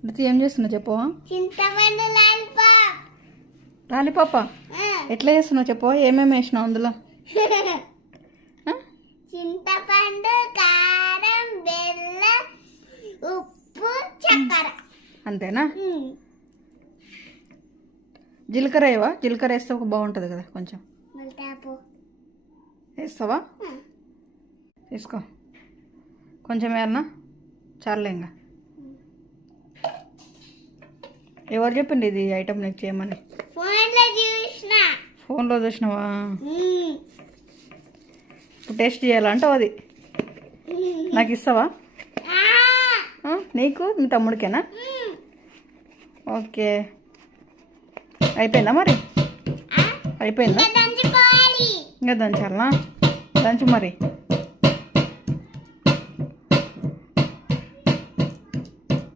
శృతి ఏం చేస్తున్నావు చెప్పు. చింతపండు లాలిపాప్. లాలిపాప ఎట్లా చేస్తున్నావు చెప్పు. ఏమేమి వేసినావు అందులో? చింతపండు, కారం, బెల్లం, ఉప్పు, చక్కెర. అంతేనా? జీలకర్ర వేయవా? జీలకర్ర వేస్తే ఒక బాగుంటుంది కదా కొంచెం. వేస్తావా? తీసుకో కొంచెం ఏమన్నా చాలే. ఇంకా ఎవరు చెప్పింది ఇది ఐటమ్ నీకు చేయమని? ఫోన్లో చూసినావా? ఇప్పుడు టేస్ట్ చేయాలంటావు అది. నాకు ఇస్తావా? నీకు మీ తమ్ముడికేనా? ఓకే అయిపోయిందా మరి? అయిపోయిందా? ఇంకా దంచాలనా? దంచు మరి.